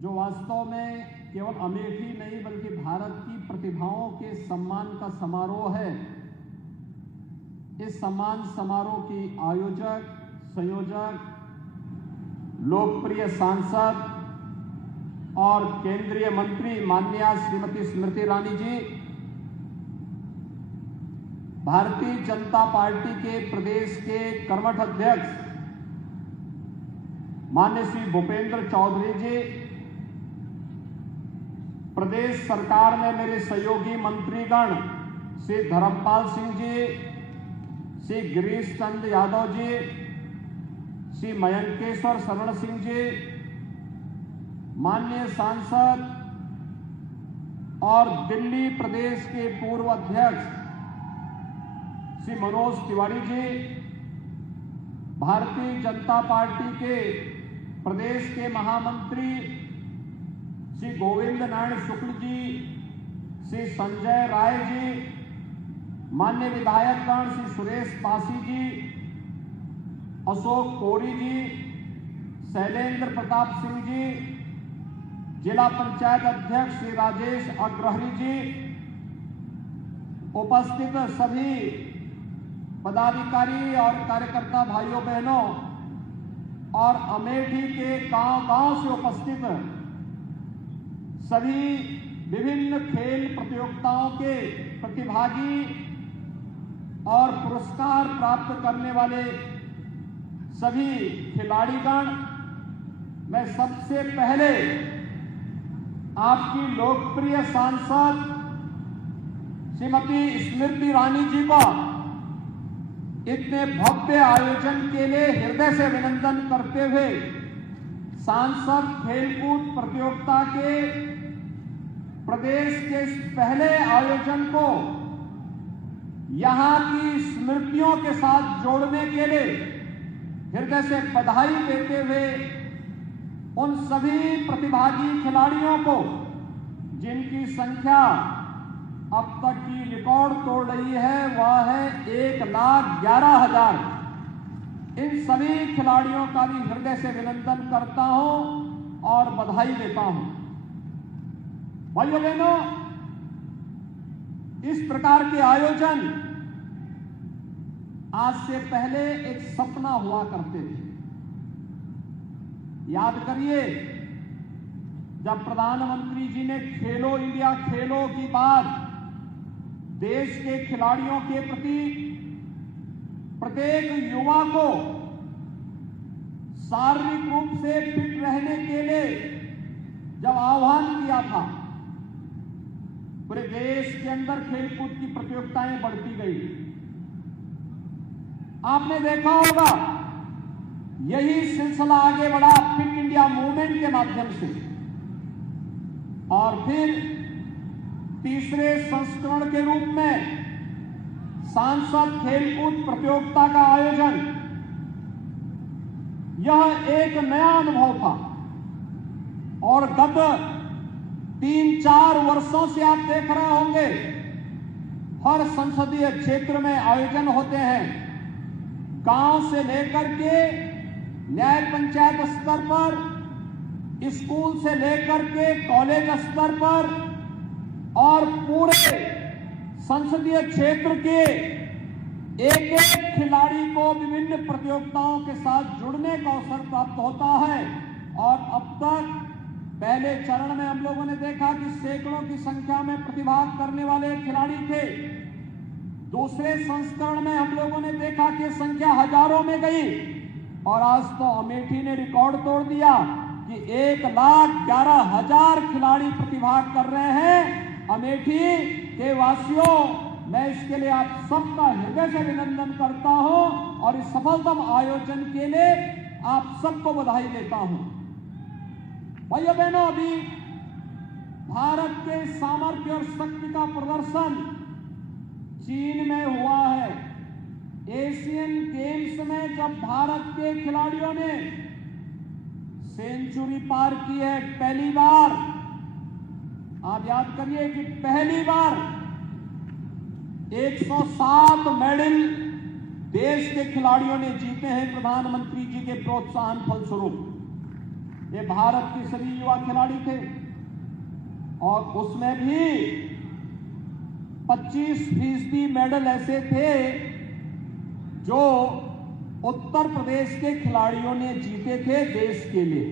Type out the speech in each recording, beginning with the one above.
जो वास्तव में केवल अमेठी नहीं बल्कि भारत की प्रतिभाओं के सम्मान का समारोह है। इस सम्मान समारोह की आयोजक, संयोजक, लोकप्रिय सांसद और केंद्रीय मंत्री माननीय श्रीमती स्मृति ईरानी जी, भारतीय जनता पार्टी के प्रदेश के कर्मठ अध्यक्ष माननीय श्री भूपेंद्र चौधरी जी, प्रदेश सरकार में मेरे सहयोगी मंत्रीगण श्री धर्मपाल सिंह जी, श्री गिरीश चंद यादव जी, श्री मयंकेश्वर शरण सिंह जी, माननीय सांसद और दिल्ली प्रदेश के पूर्व अध्यक्ष श्री मनोज तिवारी जी, भारतीय जनता पार्टी के प्रदेश के महामंत्री श्री गोविंद नारायण शुक्ल जी, श्री संजय राय जी, माननीय विधायकगण श्री सुरेश पासी जी, अशोक कोरी जी, शैलेंद्र प्रताप सिंह जी, जिला पंचायत अध्यक्ष श्री राजेश अग्रहरी जी, उपस्थित सभी पदाधिकारी और कार्यकर्ता भाइयों बहनों और अमेठी के गांव-गांव से उपस्थित सभी विभिन्न खेल प्रतियोगिताओं के प्रतिभागी और पुरस्कार प्राप्त करने वाले सभी खिलाड़ीगण, मैं सबसे पहले आपकी लोकप्रिय सांसद श्रीमती स्मृति ईरानी जी को इतने भव्य आयोजन के लिए हृदय से अभिनंदन करते हुए सांसद खेलकूद प्रतियोगिता के प्रदेश के इस पहले आयोजन को यहां की स्मृतियों के साथ जोड़ने के लिए हृदय से बधाई देते हुए उन सभी प्रतिभागी खिलाड़ियों को, जिनकी संख्या अब तक की रिकॉर्ड तोड़ रही है, वह है 1,11,000। इन सभी खिलाड़ियों का भी हृदय से अभिनंदन करता हूं और बधाई देता हूं। भाइयों बहनों, इस प्रकार के आयोजन आज से पहले एक सपना हुआ करते थे। याद करिए, जब प्रधानमंत्री जी ने खेलो इंडिया खेलो की बात देश के खिलाड़ियों के प्रति प्रत्येक युवा को शारीरिक रूप से फिट रहने के लिए जब आह्वान किया था, पूरे देश के अंदर खेलकूद की प्रतियोगिताएं बढ़ती गई। आपने देखा होगा, यही सिलसिला आगे बढ़ा फिट इंडिया मूवमेंट के माध्यम से, और फिर तीसरे संस्करण के रूप में सांसद खेलकूद प्रतियोगिता का आयोजन। यह एक नया अनुभव था और गत 3-4 वर्षों से आप देख रहे होंगे, हर संसदीय क्षेत्र में आयोजन होते हैं। गांव से लेकर के न्याय पंचायत स्तर पर, स्कूल से लेकर के कॉलेज स्तर पर, और पूरे संसदीय क्षेत्र के एक-एक खिलाड़ी को विभिन्न प्रतियोगिताओं के साथ जुड़ने का अवसर प्राप्त होता है। और अब तक पहले चरण में हम लोगों ने देखा कि सैकड़ों की संख्या में प्रतिभाग करने वाले खिलाड़ी थे। दूसरे संस्करण में हम लोगों ने देखा कि संख्या हजारों में गई, और आज तो अमेठी ने रिकॉर्ड तोड़ दिया कि 1,11,000 खिलाड़ी प्रतिभाग कर रहे हैं। अमेठी के वासियों, मैं इसके लिए आप सबका हृदय से अभिनंदन करता हूं और इस सफलतम आयोजन के लिए आप सबको बधाई देता हूं। भाइयों बहनों, अभी भारत के सामर्थ्य और शक्ति का प्रदर्शन चीन में हुआ है। एशियन गेम्स में जब भारत के खिलाड़ियों ने सेंचुरी पार की है, पहली बार, आप याद करिए कि पहली बार 107 मेडल देश के खिलाड़ियों ने जीते हैं प्रधानमंत्री जी के प्रोत्साहन फलस्वरूप। ये भारत के सभी युवा खिलाड़ी थे और उसमें भी 25% मेडल ऐसे थे जो उत्तर प्रदेश के खिलाड़ियों ने जीते थे देश के लिए।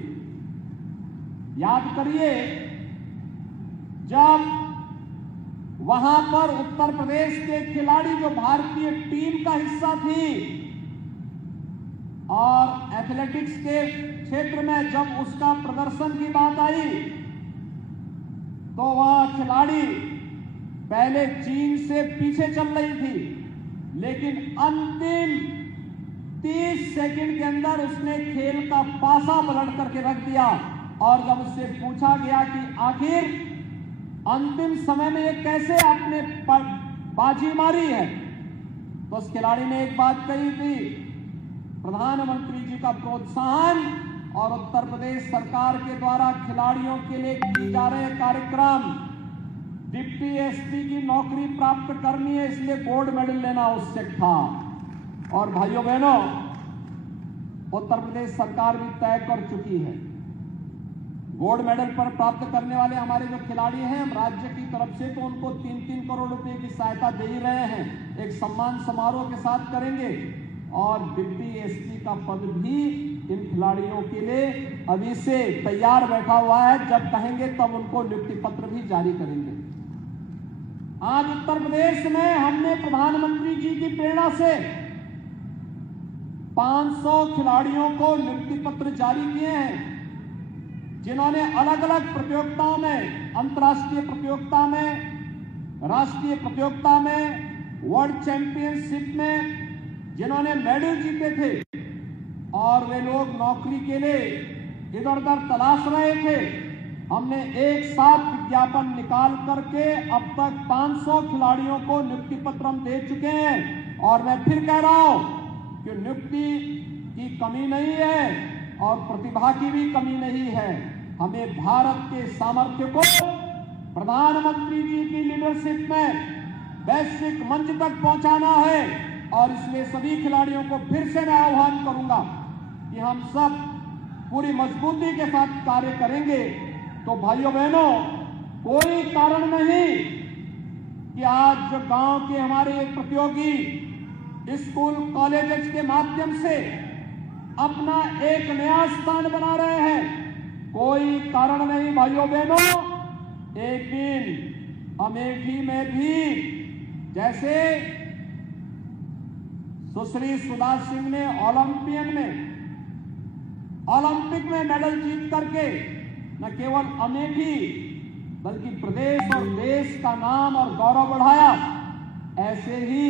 याद करिए, जब वहां पर उत्तर प्रदेश के खिलाड़ी जो भारतीय टीम का हिस्सा थी और एथलेटिक्स के क्षेत्र में जब उसका प्रदर्शन की बात आई तो वह खिलाड़ी पहले चीन से पीछे चल रही थी, लेकिन अंतिम 30 सेकंड के अंदर उसने खेल का पासा पलट करके रख दिया। और जब उससे पूछा गया कि आखिर अंतिम समय में ये कैसे आपने बाजी मारी है, तो उस खिलाड़ी ने एक बात कही थी, प्रधानमंत्री जी का प्रोत्साहन और उत्तर प्रदेश सरकार के द्वारा खिलाड़ियों के लिए किए जा रहे कार्यक्रम, डिप्टी एसपी की नौकरी प्राप्त करनी है, इसलिए गोल्ड मेडल लेना आवश्यक था। और भाइयों बहनों, उत्तर प्रदेश सरकार भी तय कर चुकी है। गोल्ड मेडल पर प्राप्त करने वाले हमारे जो खिलाड़ी हैं, हम राज्य की तरफ से तो उनको 3-3 करोड़ रुपए की सहायता दे ही रहे हैं, एक सम्मान समारोह के साथ करेंगे। और डिप्टी एसपी का पद भी इन खिलाड़ियों के लिए अभी से तैयार बैठा हुआ है, जब कहेंगे तब उनको नियुक्ति पत्र भी जारी करेंगे। आज उत्तर प्रदेश में हमने प्रधानमंत्री जी की प्रेरणा से 500 खिलाड़ियों को नियुक्ति पत्र जारी किए हैं, जिन्होंने अलग अलग प्रतियोगिताओं में, अंतर्राष्ट्रीय प्रतियोगिता में, राष्ट्रीय प्रतियोगिता में, वर्ल्ड चैंपियनशिप में जिन्होंने मेडल जीते थे और वे लोग नौकरी के लिए इधर उधर तलाश रहे थे। हमने एक साथ विज्ञापन निकाल करके अब तक 500 खिलाड़ियों को नियुक्ति पत्र हम दे चुके हैं। और मैं फिर कह रहा हूं कि नियुक्ति की कमी नहीं है और प्रतिभा की भी कमी नहीं है। हमें भारत के सामर्थ्य को प्रधानमंत्री जी की लीडरशिप में वैश्विक मंच तक पहुंचाना है। और इसलिए सभी खिलाड़ियों को फिर से मैं आह्वान करूंगा कि हम सब पूरी मजबूती के साथ कार्य करेंगे। तो भाइयों बहनों, कोई कारण नहीं कि आज जो गांव के हमारे प्रतियोगी स्कूल कॉलेजेस के माध्यम से अपना एक नया स्थान बना रहे हैं, कोई कारण नहीं भाइयों बहनों। एक दिन अमेठी में भी जैसे सुश्री सुधा सिंह ने ओलंपिक में मेडल जीत करके न केवल अमेठी बल्कि प्रदेश और देश का नाम और गौरव बढ़ाया, ऐसे ही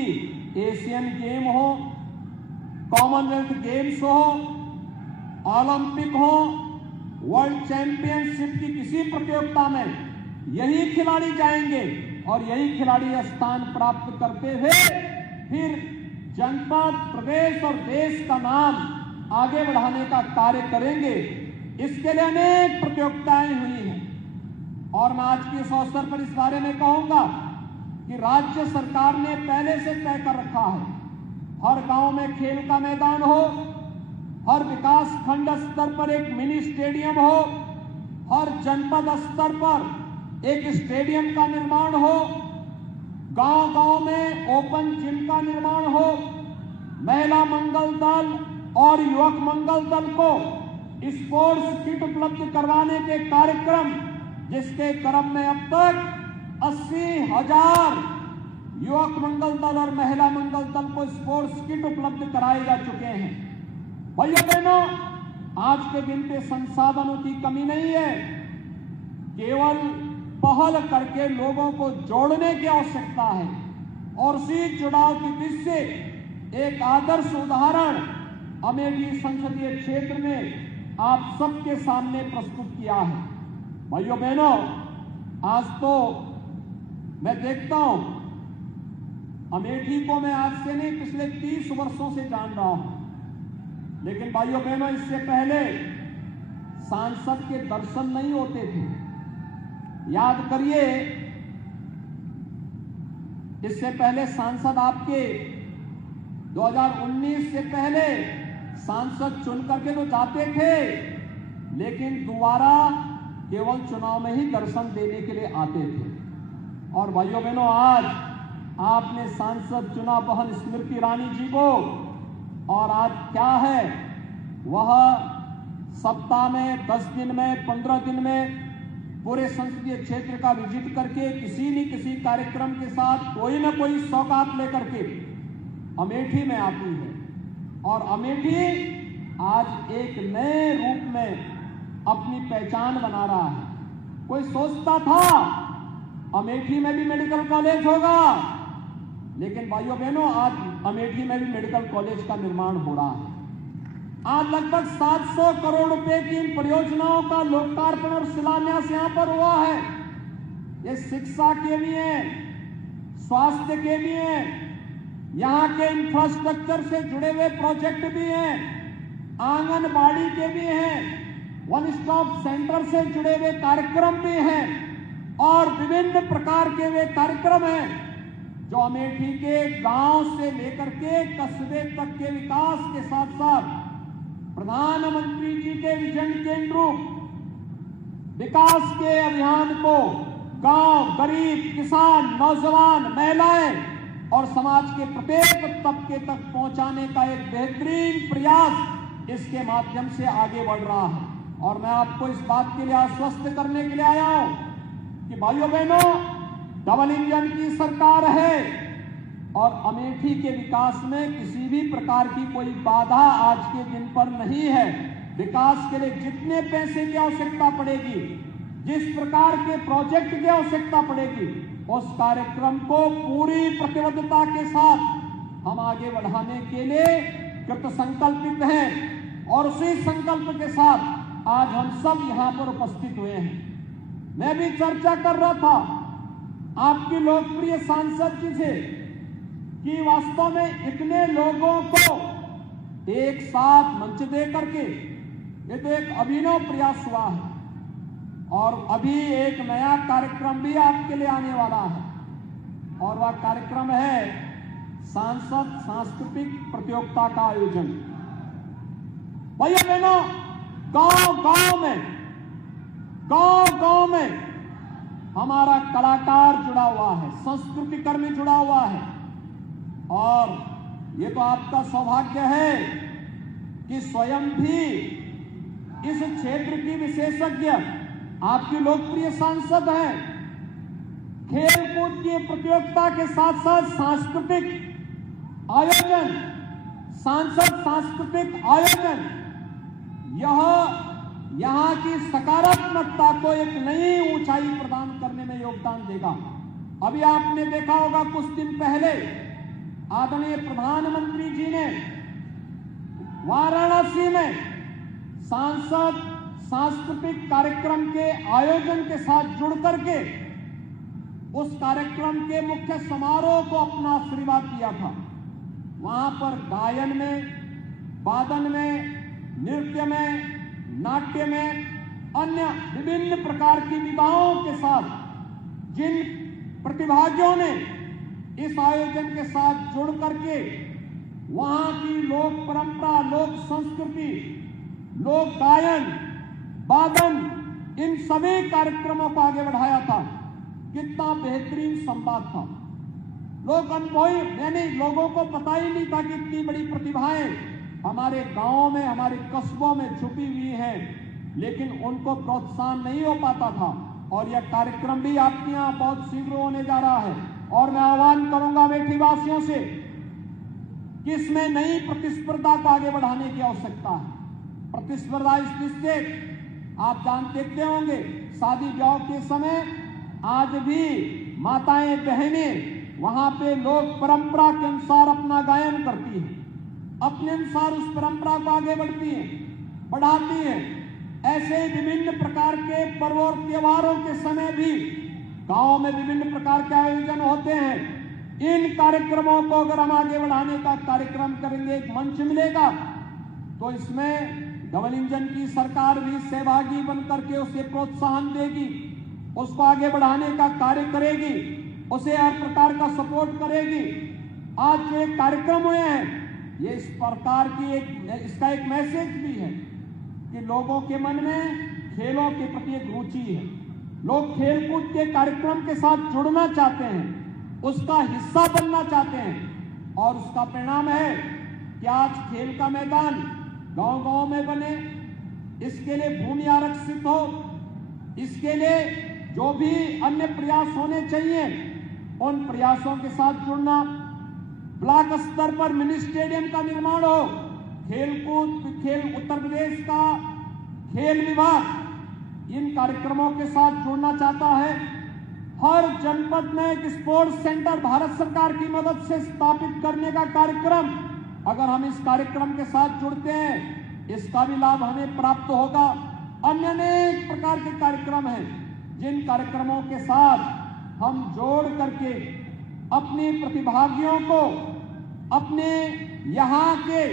एशियन गेम हो, कॉमनवेल्थ गेम्स हो, ओलंपिक हो, वर्ल्ड चैंपियनशिप की किसी प्रतियोगिता में यही खिलाड़ी जाएंगे और यही खिलाड़ी स्थान प्राप्त करते हुए फिर जनपद, प्रदेश और देश का नाम आगे बढ़ाने का कार्य करेंगे। इसके लिए अनेक प्रतियोगिताएं हुई हैं और मैं आज के इस अवसर पर इस बारे में कहूंगा कि राज्य सरकार ने पहले से तय कर रखा है, हर गांव में खेल का मैदान हो, हर विकास खंड स्तर पर एक मिनी स्टेडियम हो, हर जनपद स्तर पर एक स्टेडियम का निर्माण हो, गांव गांव में ओपन जिम का निर्माण हो, महिला मंगल दल और युवक मंगल दल को स्पोर्ट्स किट उपलब्ध करवाने के कार्यक्रम, जिसके क्रम में अब तक 80,000 युवक मंगल दल और महिला मंगल दल को स्पोर्ट्स किट उपलब्ध कराए जा चुके हैं। भाइयों बहनों, आज के दिन पे संसाधनों की कमी नहीं है, केवल पहल करके लोगों को जोड़ने की आवश्यकता है। और उसी जुड़ाव की दृष्टि से एक आदर्श उदाहरण अमेठी संसदीय क्षेत्र में आप सबके सामने प्रस्तुत किया है। भाइयों बहनों, आज तो मैं देखता हूं, अमेठी को मैं आज से नहीं पिछले 30 वर्षों से जान रहा हूं, लेकिन भाइयों बहनों, इससे पहले सांसद के दर्शन नहीं होते थे। याद करिए, इससे पहले सांसद आपके 2019 से पहले सांसद चुन करके तो जाते थे, लेकिन दोबारा केवल चुनाव में ही दर्शन देने के लिए आते थे। और भाइयों बहनों, आज आपने सांसद चुना बहन स्मृति ईरानी जी को, और आज क्या है, वह सप्ताह में 10 दिन में 15 दिन में पूरे संसदीय क्षेत्र का विजिट करके किसी न किसी कार्यक्रम के साथ कोई न कोई सौगात लेकर के अमेठी में आती है। और अमेठी आज एक नए रूप में अपनी पहचान बना रहा है। कोई सोचता था अमेठी में भी मेडिकल कॉलेज होगा, लेकिन भाइयों बहनों, आज अमेठी में भी मेडिकल कॉलेज का निर्माण हो रहा है। आज लगभग 700 करोड़ रुपए की इन परियोजनाओं का लोकार्पण और शिलान्यास यहां पर हुआ है। ये शिक्षा के भी हैं, स्वास्थ्य के भी हैं, यहां के इंफ्रास्ट्रक्चर से जुड़े हुए प्रोजेक्ट भी हैं, आंगनबाड़ी के भी हैं, वन स्टॉप सेंटर से जुड़े हुए कार्यक्रम भी हैं, और विभिन्न प्रकार के वे कार्यक्रम हैं जो अमेठी के गांव से लेकर के कस्बे तक के विकास के साथ साथ प्रधानमंत्री जी के विजन के अनुरूप विकास के अभियान को गांव, गरीब, किसान, नौजवान, महिलाएं और समाज के प्रत्येक तबके तक पहुंचाने का एक बेहतरीन प्रयास इसके माध्यम से आगे बढ़ रहा है। और मैं आपको इस बात के लिए आश्वस्त करने के लिए आया हूं कि भाइयों बहनों, डबल इंजन की सरकार है और अमेठी के विकास में किसी भी प्रकार की कोई बाधा आज के दिन पर नहीं है। विकास के लिए जितने पैसे की आवश्यकता पड़ेगी, जिस प्रकार के प्रोजेक्ट की आवश्यकता पड़ेगी, उस कार्यक्रम को पूरी प्रतिबद्धता के साथ हम आगे बढ़ाने के लिए कृत संकल्पित हैं। और उसी संकल्प के साथ आज हम सब यहां पर उपस्थित हुए हैं। मैं भी चर्चा कर रहा था आपकी लोकप्रिय सांसद जी से कि वास्तव में इतने लोगों को एक साथ मंच दे करके ये तो एक अभिनव प्रयास हुआ है। और अभी एक नया कार्यक्रम भी आपके लिए आने वाला है, और वह कार्यक्रम है सांसद सांस्कृतिक प्रतियोगिता का आयोजन। भैया बहनों, गांव में हमारा कलाकार जुड़ा हुआ है, संस्कृति कर्मी जुड़ा हुआ है। और ये तो आपका सौभाग्य है कि स्वयं भी इस क्षेत्र की विशेषज्ञ आपकी लोकप्रिय सांसद हैं। खेलकूद की प्रतियोगिता के साथ साथ सांस्कृतिक आयोजन, सांसद सांस्कृतिक आयोजन, यह यहां की सकारात्मकता को एक नई ऊंचाई प्रदान करने में योगदान देगा। अभी आपने देखा होगा कुछ दिन पहले आदरणीय प्रधानमंत्री जी ने वाराणसी में सांसद सांस्कृतिक कार्यक्रम के आयोजन के साथ जुड़ करके उस कार्यक्रम के मुख्य समारोह को अपना आशीर्वाद दिया था। वहां पर गायन में, वादन में, नृत्य में, नाट्य में, अन्य विभिन्न प्रकार की विधाओं के साथ जिन प्रतिभागियों ने इस आयोजन के साथ जुड़ करके वहां की लोक परंपरा, लोक संस्कृति, लोक गायन, वादन, इन सभी कार्यक्रमों को आगे बढ़ाया था। कितना बेहतरीन संवाद था। लोग अनुभवी, यानी लोगों को पता ही नहीं था कि इतनी बड़ी प्रतिभाएं हमारे गांवों में, हमारे कस्बों में छुपी हुई हैं, लेकिन उनको प्रोत्साहन नहीं हो पाता था। और यह कार्यक्रम भी आपके यहाँ बहुत शीघ्र होने जा रहा है। और मैं आह्वान करूंगा अमेठी वासियों से कि इसमें नई प्रतिस्पर्धा को आगे बढ़ाने की आवश्यकता है। प्रतिस्पर्धा इस दृष्टि से आप देखते होंगे, शादी ब्याह के समय आज भी माताएं बहनें वहां पे लोग परंपरा के अनुसार अपना गायन करती हैं, अपने अनुसार उस परंपरा को आगे बढ़ती हैं, बढ़ाती हैं। ऐसे ही विभिन्न प्रकार के पर्व और त्योहारों के समय भी गांव में विभिन्न प्रकार के आयोजन होते हैं। इन कार्यक्रमों को अगर हम आगे बढ़ाने का कार्यक्रम करेंगे, एक मंच मिलेगा, तो इसमें डबल इंजन की सरकार भी सहभागी बनकर के उसे प्रोत्साहन देगी, उसको आगे बढ़ाने का कार्य करेगी, उसे हर प्रकार का सपोर्ट करेगी। आज जो एक कार्यक्रम हुए हैं, ये इस प्रकार की इसका एक मैसेज भी है कि लोगों के मन में खेलों के प्रति एक रुचि है। लोग खेलकूद के कार्यक्रम के साथ जुड़ना चाहते हैं, उसका हिस्सा बनना चाहते हैं, और उसका परिणाम है कि आज खेल का मैदान गांव-गांव में बने, इसके लिए भूमि आरक्षित हो, इसके लिए जो भी अन्य प्रयास होने चाहिए उन प्रयासों के साथ जुड़ना, ब्लॉक स्तर पर मिनी स्टेडियम का निर्माण हो, खेल उत्तर प्रदेश का खेल विभाग इन कार्यक्रमों के साथ जुड़ना चाहता है। हर जनपद में एक स्पोर्ट्स सेंटर भारत सरकार की मदद से स्थापित करने का कार्यक्रम, अगर हम इस कार्यक्रम के साथ जुड़ते हैं इसका भी लाभ हमें प्राप्त होगा। अन्य अनेक प्रकार के कार्यक्रम हैं जिन कार्यक्रमों के साथ हम जोड़ करके अपने प्रतिभागियों को, अपने यहाँ के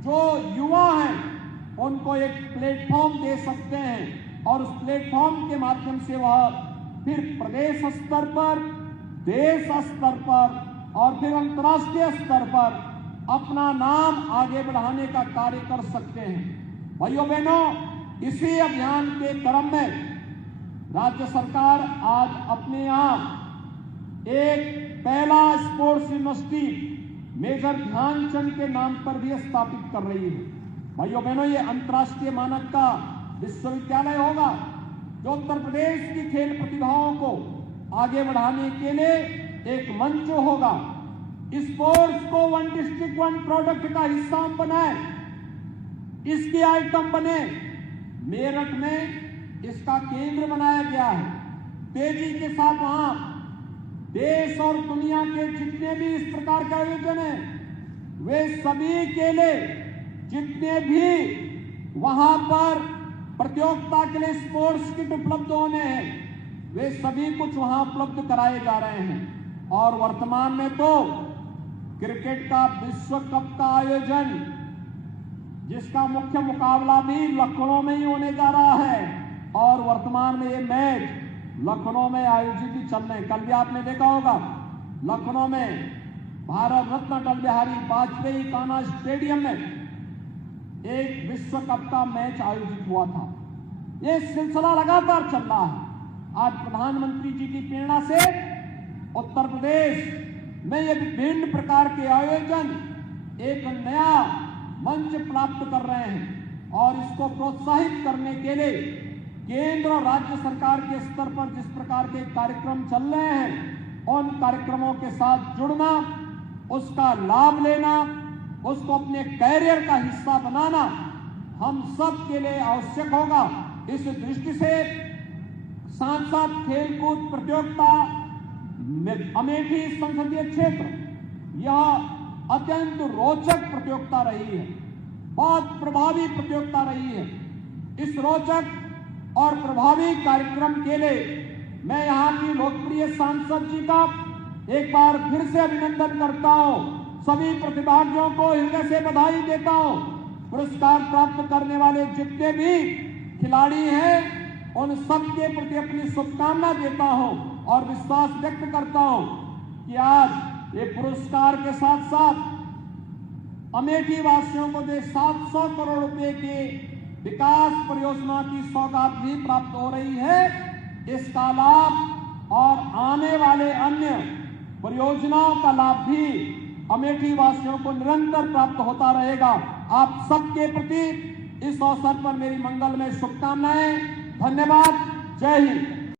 जो युवा हैं उनको एक प्लेटफॉर्म दे सकते हैं, और उस प्लेटफॉर्म के माध्यम से वह फिर प्रदेश स्तर पर, देश स्तर पर और फिर अंतर्राष्ट्रीय स्तर पर अपना नाम आगे बढ़ाने का कार्य कर सकते हैं। भाइयों बहनों, इसी अभियान के क्रम में राज्य सरकार आज अपने यहाँ एक पहला स्पोर्ट्स यूनिवर्सिटी मेजर ध्यानचंद के नाम पर भी स्थापित कर रही है। भाइयों बहनों, ये अंतर्राष्ट्रीय मानक का विश्वविद्यालय होगा जो उत्तर प्रदेश की खेल प्रतिभाओं को आगे बढ़ाने के लिए एक मंच होगा। स्पोर्ट्स को वन डिस्ट्रिक्ट वन प्रोडक्ट का हिस्सा बनाए, इसके आइटम बने। मेरठ में इसका केंद्र बनाया गया है। तेजी के साथ वहां देश और दुनिया के जितने भी इस प्रकार के आयोजन हैं वे सभी के लिए, जितने भी वहां पर प्रतियोगिता के लिए स्पोर्ट्स किट उपलब्ध होने हैं वे सभी कुछ वहां उपलब्ध कराए जा रहे हैं। और वर्तमान में तो क्रिकेट का विश्व कप का आयोजन, जिसका मुख्य मुकाबला भी लखनऊ में ही होने जा रहा है, और वर्तमान में ये मैच लखनऊ में आयोजित ही चल रहे हैं। कल भी आपने देखा होगा लखनऊ में भारत रत्न अटल बिहारी वाजपेयी कान्हा स्टेडियम में एक विश्व कप का मैच आयोजित हुआ था। ये सिलसिला लगातार चल रहा है। आज प्रधानमंत्री जी की प्रेरणा से उत्तर प्रदेश में ये विभिन्न प्रकार के आयोजन एक नया मंच प्राप्त कर रहे हैं, और इसको प्रोत्साहित करने के लिए केंद्र और राज्य सरकार के स्तर पर जिस प्रकार के कार्यक्रम चल रहे हैं उन कार्यक्रमों के साथ जुड़ना, उसका लाभ लेना, उसको अपने कैरियर का हिस्सा बनाना हम सब के लिए आवश्यक होगा। इस दृष्टि से साथ साथ खेलकूद प्रतियोगिता अमेठी संसदीय क्षेत्र यह अत्यंत रोचक प्रतियोगिता रही है, बहुत प्रभावी प्रतियोगिता रही है। इस रोचक और प्रभावी कार्यक्रम के लिए मैं यहाँ की लोकप्रिय सांसद जी का एक बार फिर से अभिनंदन करता हूँ। सभी प्रतिभागियों को हृदय से बधाई देता हूँ। पुरस्कार प्राप्त करने वाले जितने भी खिलाड़ी हैं उन सबके प्रति अपनी शुभकामना देता हूँ और विश्वास व्यक्त करता हूँ कि आज ये पुरस्कार के साथ साथ अमेठी वासियों को जो 700 करोड़ रुपए के विकास परियोजना की सौगात भी प्राप्त हो रही है, इसका लाभ और आने वाले अन्य परियोजनाओं का लाभ भी अमेठी वासियों को निरंतर प्राप्त होता रहेगा। आप सबके प्रति इस अवसर पर मेरी मंगलमय शुभकामनाएं। धन्यवाद। जय हिंद।